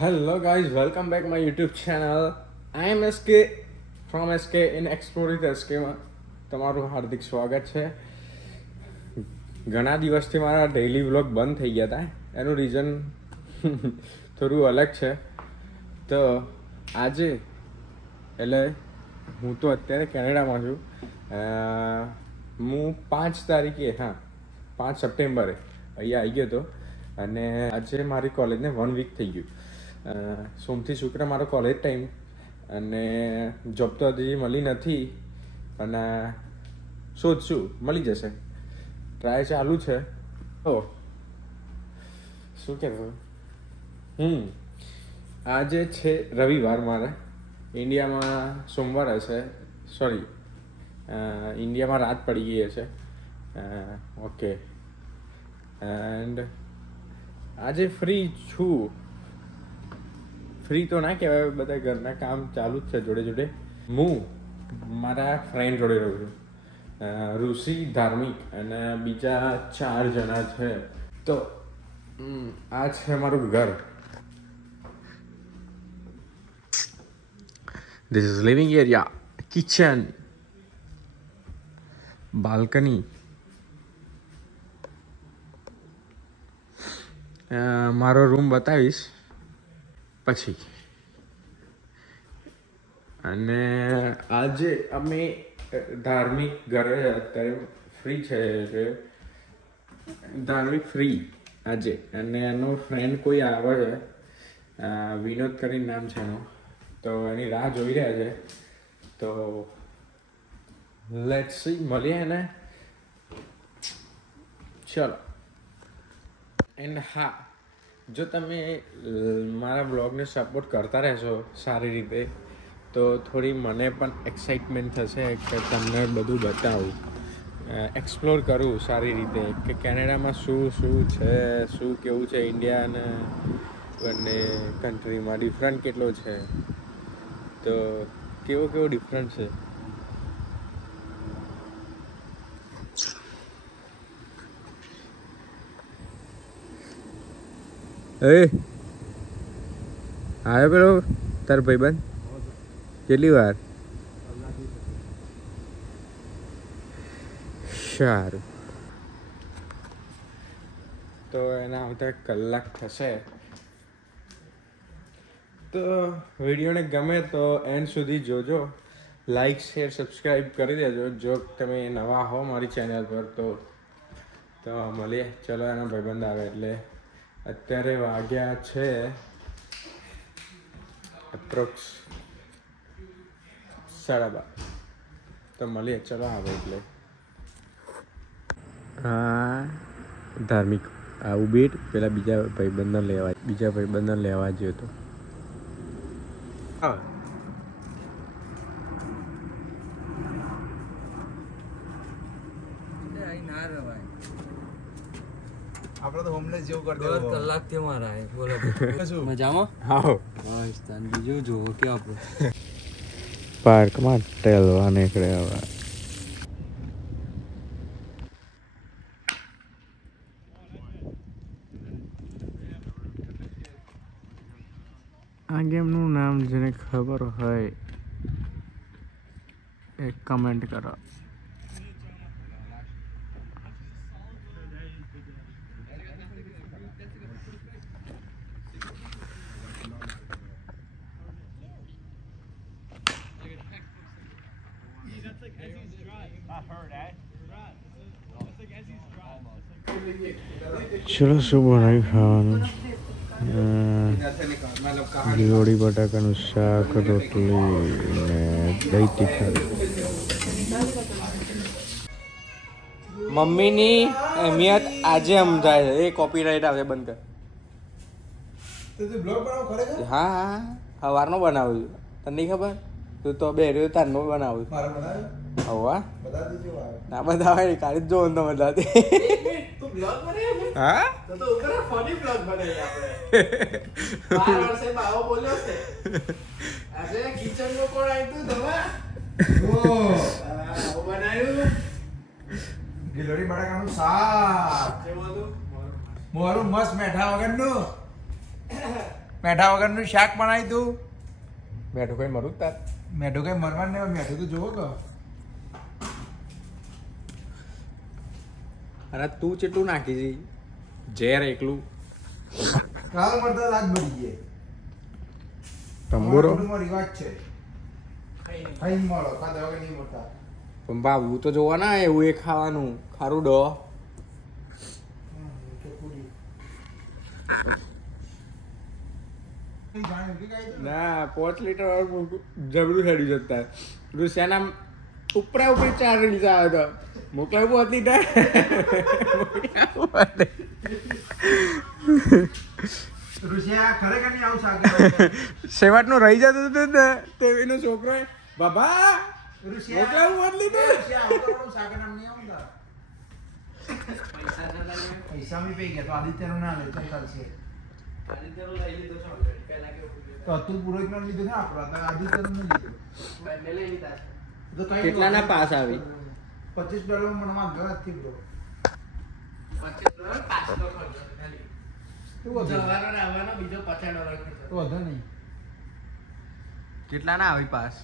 Hello guys, welcome back my YouTube channel. I am SK from SK in Explore with SK માં તમારું હાર્દિક સ્વાગત છે. ઘણા દિવસથી મારા ડેઈલી વ્લોગ બંધ થઈ ગયા હતા. એનું રીઝન થોડું અલગ છે. તો આજે એટલે હું તો અત્યારે કેનેડામાં છું. હું 5 તારીખે 5 સપ્ટેમ્બરે અહીંયા આવી ગયો હતો અને આજે મારી કોલેજને 1 વીક થઈ ગયું. સોમથી શુક્ર મારો કોલેજ ટાઈમ અને જોબ તો હજી મળી નથી અને શોધશું, મળી જશે. ટ્રાય ચાલુ છે. તો શું કહેવું, આજે છે રવિવાર. મારે ઇન્ડિયામાં સોમવાર હશે, સોરી ઇન્ડિયામાં રાત પડી ગઈ હશે. ઓકે, એન્ડ આજે ફ્રી છું. ફ્રી તો ના કહેવાય, બધા ઘરના કામ ચાલુ જ છે. જોડે જોડે હું મારા ફ્રેન્ડ જોડે રહું છું, ઋષિ, ધાર્મિક અને બીજા 4 જણા છે. તો આ છે મારું ઘર. This is living area, kitchen, balcony. મારો રૂમ બતાવીશ પછી. અને આજે અમે ધાર્મિક ઘરે અત્યારે ફ્રી છે, એટલે ધાર્મિક ફ્રી આજે. અને એનો ફ્રેન્ડ કોઈ આવે છે, વિનોદ કરીને નામ છે એનું, તો એની રાહ જોઈ રહ્યા છે. તો લેટ્સ સી, મળીએ એને. ચલો. એન્ડ હા, જો તમે મારા બ્લોગને સપોર્ટ કરતા રહેશો સારી રીતે, તો થોડી મને પણ એક્સાઇટમેન્ટ થશે કે તમને બધું બતાવું, એક્સપ્લોર કરું સારી રીતે કે કેનેડામાં શું શું છે, શું કેવું છે. ઇન્ડિયા અને બંને કન્ટ્રીમાં ડિફરન્ટ કેટલો છે, તો કેવો ડિફરન્ટ છે. આવ્યો પેલો તાર ભાઈબંધ? કેટલી વાર? સારું, તો એના આવતા કલાક થશે. તો વિડીયોને ગમે તો એન્ડ સુધી જોજો. લાઈક, શેર, સબસ્ક્રાઈબ કરી દેજો જો તમે નવા હો મારી ચેનલ પર. તો મળીએ. ચલો, એનો ભાઈબંધ આવે એટલે. અત્યારે વાગ્યા છે એપ્રોક્સ 12:30. તો મળીએ. ચલો આવે એટલે. ધાર્મિક આવું બેટ પેલા બીજા ભાઈબંધને લેવા ગયો હતો. આપણે તો હોમલેસ જેવું કરી દેવું. 2 કલાક થી મારા આય બોલો. મજામાં? હા, બસ તાન બીજું જોવો કે આપણે પાર્કમાં ટેલવા નીકળ્યા હવે. આ ગેમનું નામ જેને ખબર હોય એ કમેન્ટ કરો. ચલો, શું બનાવી ખાવાનું? ગીલોડી બટાકાનું શાક, રોટલી ને દહીં તીખા. મમ્મીની અહેમિયત આજે સમજાય છે. એ કોપીરાઇટ આવે, બંધ કર. હા, સવારનો બનાવું છું. તને નહીં ખબર? તું તો બે રહ્યો તારનો બનાવું. હવા ના બતાવે, કાઢી જ જો તો બતાવતી. હા, ગિલોડી બટાકાનું શાક, મોરું મસ્ત મેઠા વગરનું. મેઠા વગરનું શાક બનાવી તું મેઠું કઈ મરું તાર મેઠું કઈ મરવાનું નહીં મેઠું તો જોવો કે અરે તું ચેટલું નાખી છી ઝેર એકલું કાલ મળતા રાત મરી ગયે તંબુરો રિવાજ છે ખાઈ મળો ખાધા વગર નહીં મળતા પણ બાબુ તો જોવા ના એવું એ ખાવાનું ખારું ડો ના 5 લીટર જબરું હેડી જતા રૂસિયાના ઉપરા ઉપર 4 રીલ્સ આવે તો મોકલાવું હતી ને ઋષિયા ખરેખર નહીં આવું શાક સેવાટનો રહી જતો હતો ને તે એનો છોકરો બાબા મોકલાવું બદલી દે શાક નામ નહીં આવતા પૈસા મી પઈ ગયા તો આદિત્યનું ના લે ચાલશે તો તું પુરોહિત નો લીધો ને આપણા આદિત્યનું નહીં લીધું તો કઈ કેટલાના પાસ આવી $25 મણમાં ગવાથી બ્રો $25 પાસ તો ખર્ચો ખાલી તું જવાનો આવવાનો બીજો $50 ખર્ચો તો વધો નહીં કેટલાના આવી પાસ